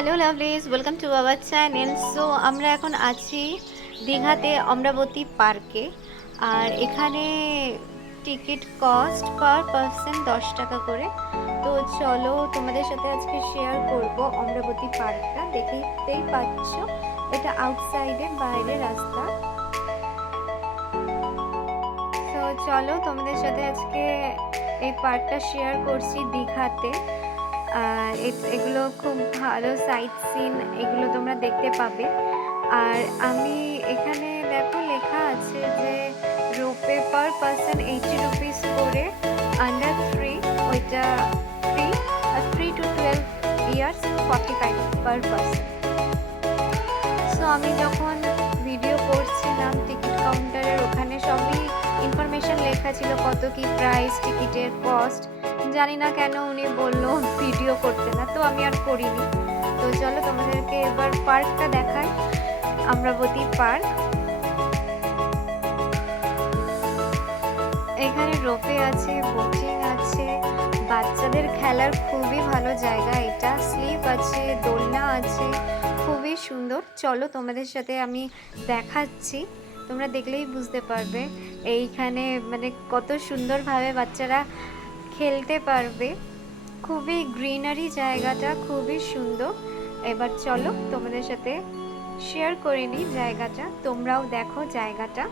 Hello lovelies, welcome to our channel. So আমরা এখন আছি দীঘাতে অমরাবতী পার্কে। আর এখানে টিকিট কস্ট পার পারসন 10 টাকা করে। তো চলো তোমাদের সাথে আজকে শেয়ার করব অমরাবতী পার্কটা। দেখতেই পাচ্ছ এটা আউটসাইডের বাইরে রাস্তা। তো চলো তোমাদের সাথে আজকে এই পার্কটা শেয়ার করছি দীঘাতে। আর এগুলো খুব ভালো সাইট সিন, এগুলো তোমরা দেখতে পাবে। আর আমি এখানে দেখো লেখা আছে যে রোপে পার পারসন 80 রুপিস করে, আন্ডার 3 ওইটা ফ্রি, আর 3 to 12 years 45 per person. So আমি যখন ভিডিও করছিলাম টিকিট কাউন্টারের ওখানে সবই ইনফরমেশন লেখা ছিল, কত কি প্রাইস, টিকিটের কস্ট। জানি না কেন উনি বললো ভিডিও করতে না, তো আমি আর করিনি। তো চলো তোমাদেরকে এবার পার্কটা দেখাই, অমরাবতী পার্ক। এখানে রোপে আছে, বোটিং আছে, বাচ্চাদের খেলার খুবই ভালো জায়গা এটা। স্লিপ আছে, দোলনা আছে, খুবই সুন্দর। চলো তোমাদের সাথে আমি দেখাচ্ছি, তোমরা দেখলেই বুঝতে পারবে এইখানে মানে কত সুন্দরভাবে বাচ্চারা খেলতে পারবে। খুবই গ্রিনারি জায়গাটা, খুবই সুন্দর। এবার চলো তোমাদের সাথে শেয়ার করে নিই জায়গাটা, তোমরাও দেখো জায়গাটা।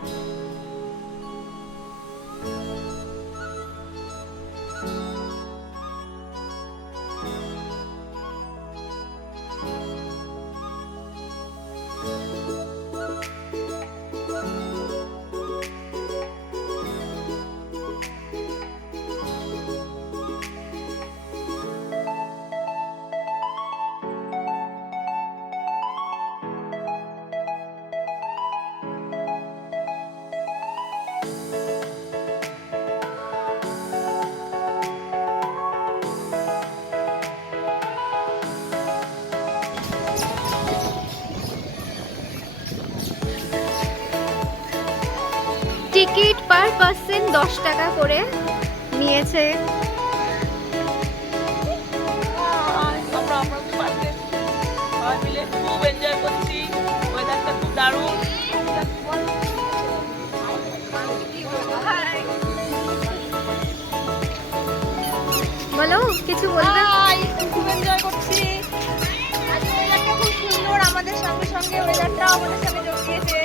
টিকিট পার পারসন 10 টাকা করে নিয়েছে। খুব এনজয় করছি, ওয়েদারটা খুব দারুণ। বলো, কিছু বলবে? খুব এনজয় করছি, ওয়েদারটা খুব সুন্দর, আমাদের সঙ্গে সঙ্গে ওয়েদারটা আমাদের সাথে যোগ দিয়েছে।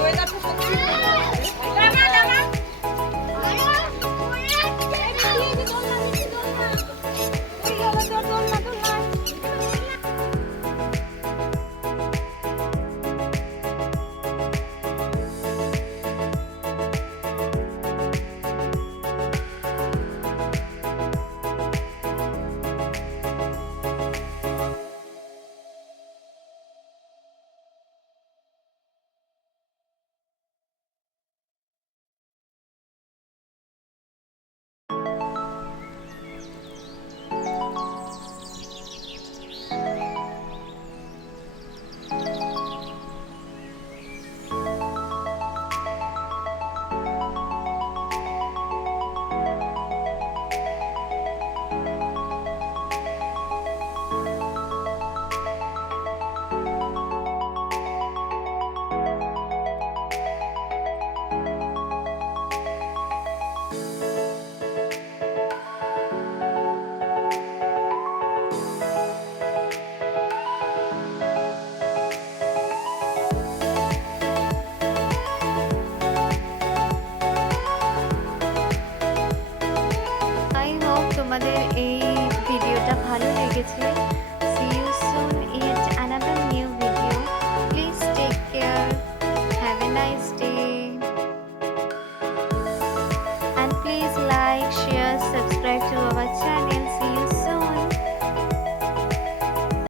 ওয়েদারটা সত্যি তোমাদের এই ভিডিওটা ভালো লেগেছে। See you soon in